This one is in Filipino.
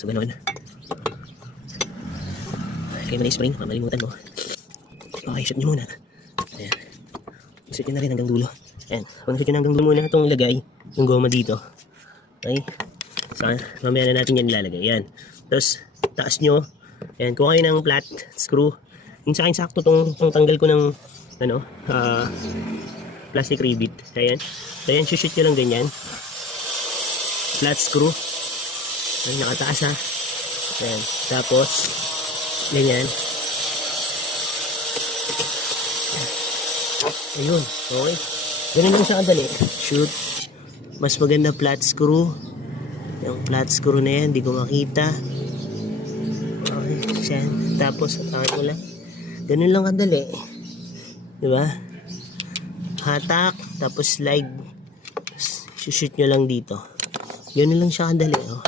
So, ganun. Lagay mo na yung spring, mamalimutan mo. Okay, shoot nyo muna. Ayan. Shoot nyo na rin hanggang dulo. Ayan. Kung shoot nyo na hanggang dulo muna itong ilagay, yung goma dito. Okay. So, mamaya na natin yan ilalagay. Ayan. Tapos, taas nyo. Ayan. Kuha kayo ng flat screw. Yung sa akin, sakto tong tanggal ko ng, ano, plastic rivet. Ayan. So, ayan, shoot nyo lang ganyan. Flat screw. Ayan, nakataas ha. Ayan. Tapos, ganyan. Ayun. Okay. Ganun lang siya kadali. Shoot. Mas maganda flat screw. Yung flat screw na yan, hindi ko makita. Okay. Yan. Tapos, atake mo lang. Ganun lang kadali. Diba? Hatak. Tapos slide. Shoot nyo lang dito. Ganun lang siya kadali. Oh.